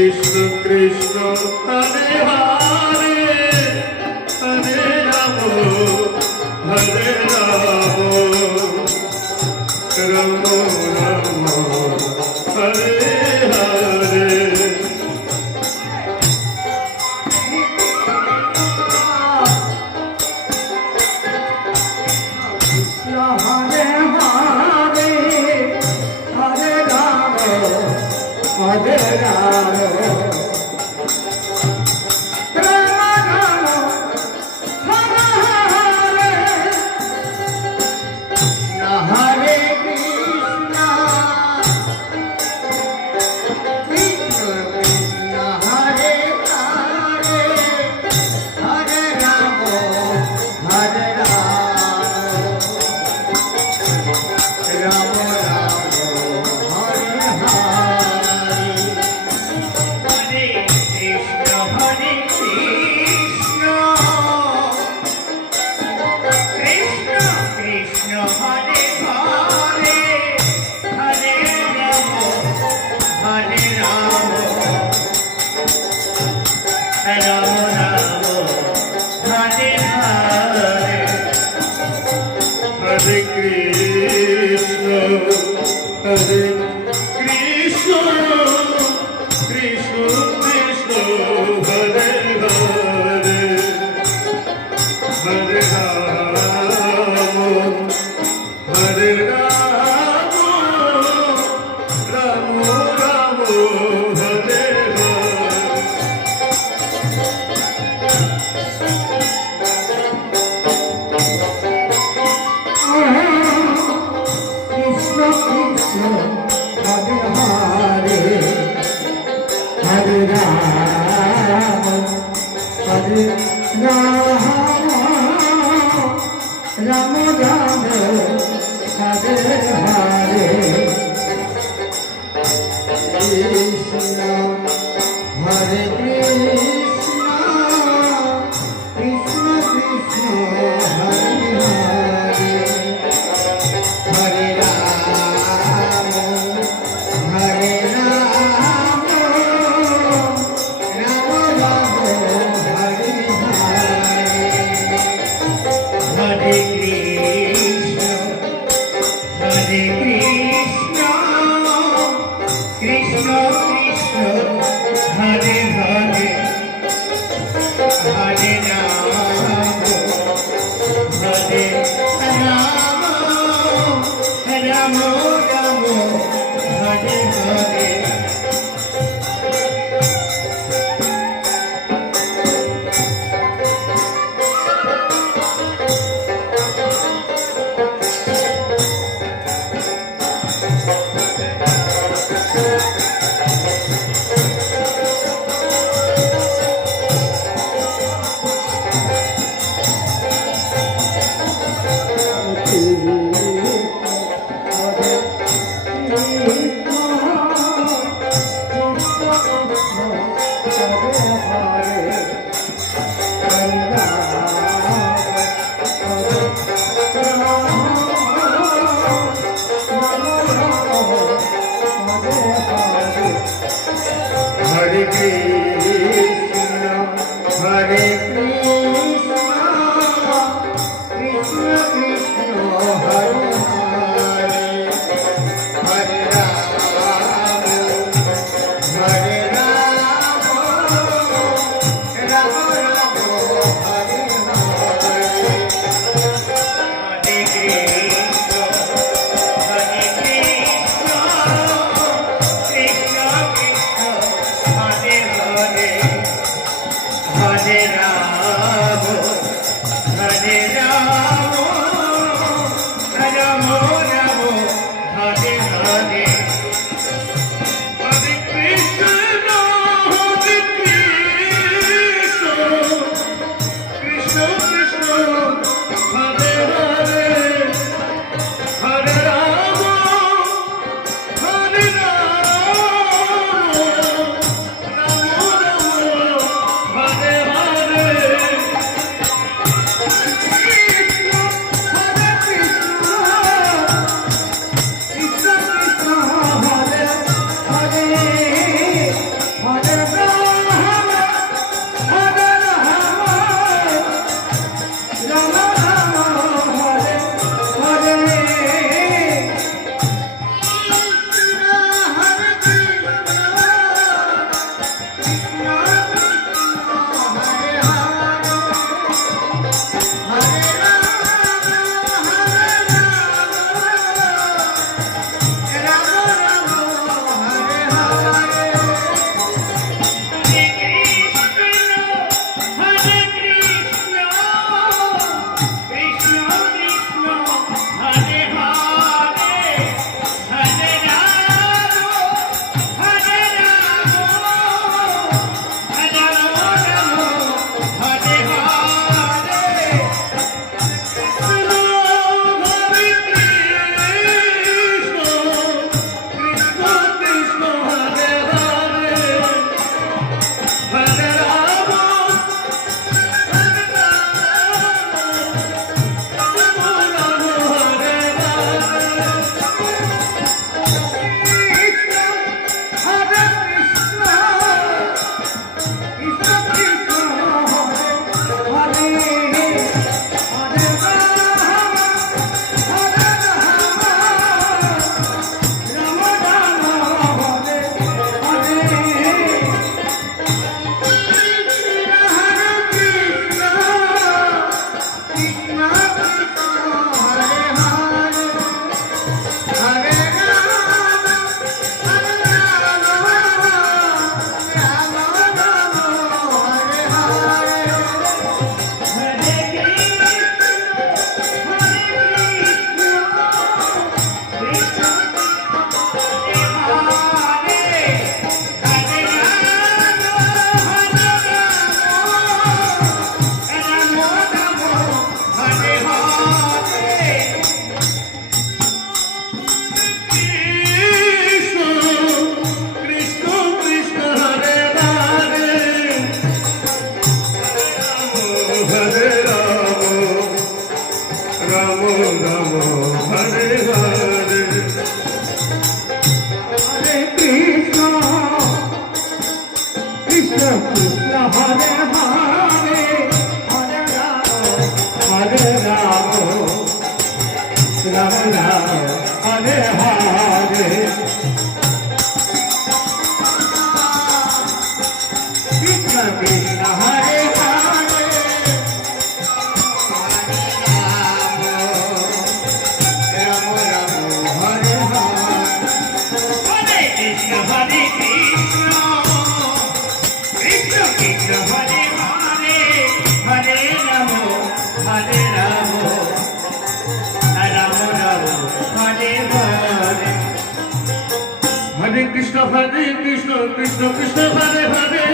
Krishna Krishna Hare Hare Hare Ram Hare Ram Ram Ram Hare Hare Hare Krishna, Krishna Krishna, Hare Hare, Hare Rama, Hare Rama, Rama Rama, Hare Hare. Ram Ram Hare Hare Krishna Hare Krishna Krishna Krishna Hare Hare Hare Ram Hare Ram Ram Ram Hare Hare Hare Krishna, Hare Krishna, Krishna Krishna, Hare Hare, Hare Rama, Hare Rama, Rama Rama, Hare Hare. Hare Krishna, Hare Krishna, Krishna Krishna, Hare Hare, Hare Rama, Hare Rama, Rama Rama, Hare Hare. Hare Krishna, Hare Krishna, Krishna Krishna, Hare Hare. Ram Ram Hare Hare Hare Krishna Krishna Krishna Hare Hare Hare Ram Ram Ram Hare Hare Krishna Krishna Hare Hare Ram Ram Hare Hare Hare Krishna Hare Krishna Krishna Krishna Hare Hare Hare Ram Hare Ram Ram Ram Hare Hare Hare Krishna Krishna Krishna Hare Hare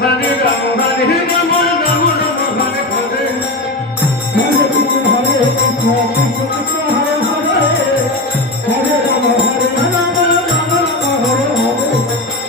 Hare Ram Ram Ram Hare Hare Hare Krishna Hare Krishna Krishna Krishna Hare Hare Hare Ram Hare Ram Ram Ram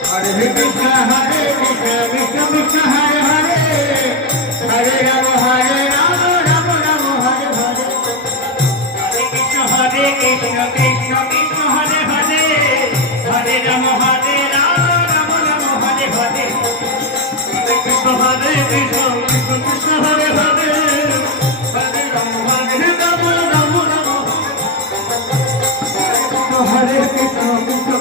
Hare Hare Hare Krishna Krishna Krishna Hare Hare Hare Ram Ram Ram Hare Hare Hare Krishna Krishna Krishna Krishna Hare Hare Hare Ram Ram Ram Hare Hare Krishna Krishna Krishna Hare Hare Hare Ram Ram Ram Hare Krishna Krishna